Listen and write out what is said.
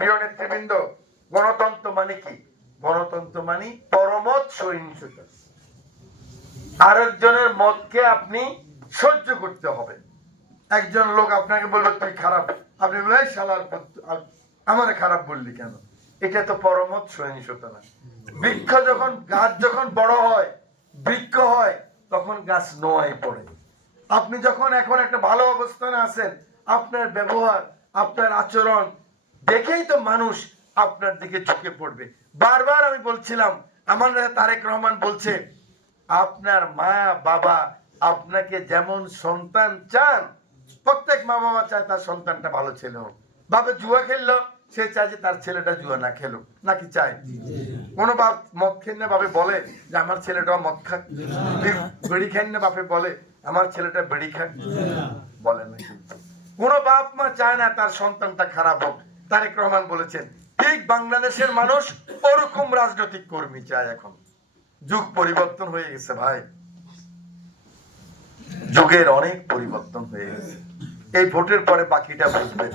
প্রিয় নেতৃবৃন্দ, গণতন্ত্র মানে কি? গণতন্ত্র মানে পরমত সহিংসতা। আরেকজনের মতকে আপনি সহ্য করতে হবে। একজন লোক আপনাকে বলবে তুই খারাপ, আপনি বললেন শালার আমারে খারাপ বললি কেন? এটা তো পরমত সহিংসতা না। বৃক্ষ যখন গাছ যখন বড় হয়, বৃক্ষ হয়, তখন গাছ নোয়ায় পড়ে। আপনি যখন এখন একটা ভালো অবস্থানে আছেন, আপনার ব্যবহার, আপনার আচরণ দেখেই তো মানুষ আপনার দিকে ঝুঁকে পড়বে। বারবার আমি বলছিলাম, আমার তারেক রহমান বলছে, আপনার মা বাবা আপনাকে যেমন সন্তান চান, প্রত্যেক মা বাবা চায় তার সন্তানটা ভালো ছেলে হোক। বাবা জুয়া খেললো, সে চায় যে তার ছেলেটা জুয়া না খেলুক, নাকি চায়? কোনো বাপ মদ খেলে বাপে বলে যে আমার ছেলেটা মদ খাক? বেড়ি খেলে বাপে বলে আমার ছেলেটা বেড়ি খাক? বলে না। কোন বাপ মা চায় না তার সন্তানটা খারাপ হোক। তারেক রহমান বলেছেন, ঠিক বাংলাদেশের মানুষ ওরকম রাজনৈতিক কর্মী চায়। এখন যুগ পরিবর্তন হয়ে গেছে ভাই, যুগের অনেক পরিবর্তন হয়ে গেছে। এই ভোটের পরে বাকিটা বুঝবেন।